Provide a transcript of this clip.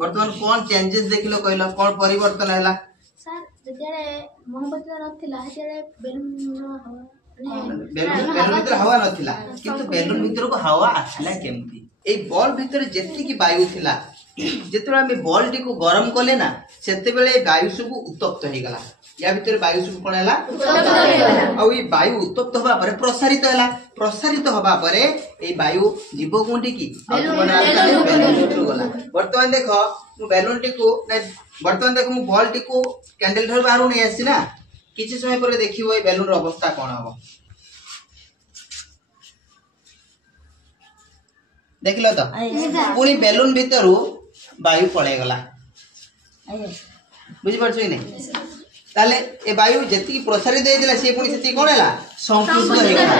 वर्तमान कौन चेंजेस देखिलो कहलो कौन परिवर्तन हैला सर जेडे मोमबत्ती नथिला जेडे बेलून भीतर हवा नथिला किंतु बेलून भीतर को हवा आथिला केमती ए बॉल भीतर जेति की वायु थिला जेतरा में बॉल टी को गरम कले ना सेते बेले वायु सब उत्तप्त हे गला या भीतर वायु सब कोन हैला उत्तप्त हे गला आ ई वायु उत्तप्त होबा परे प्रसारित होबा परे ए वायु जीव कोंटी की बेलून भीतर गला वर्तमान देखो मु बेलून टी को वर्तमान देखो मु बॉल टी को कैंडल धर बाहर नहीं आसी ना किछि समय पर देखिबो ए बेलून रो अवस्था कोन हबो देखलो तो पुणी बेलून भीतर वायु पड़े गला बुझी परछु नहीं ताले ए वायु जति प्रसारित हेतिला से पुणी सेति कोन हैला संकुचित हे गला।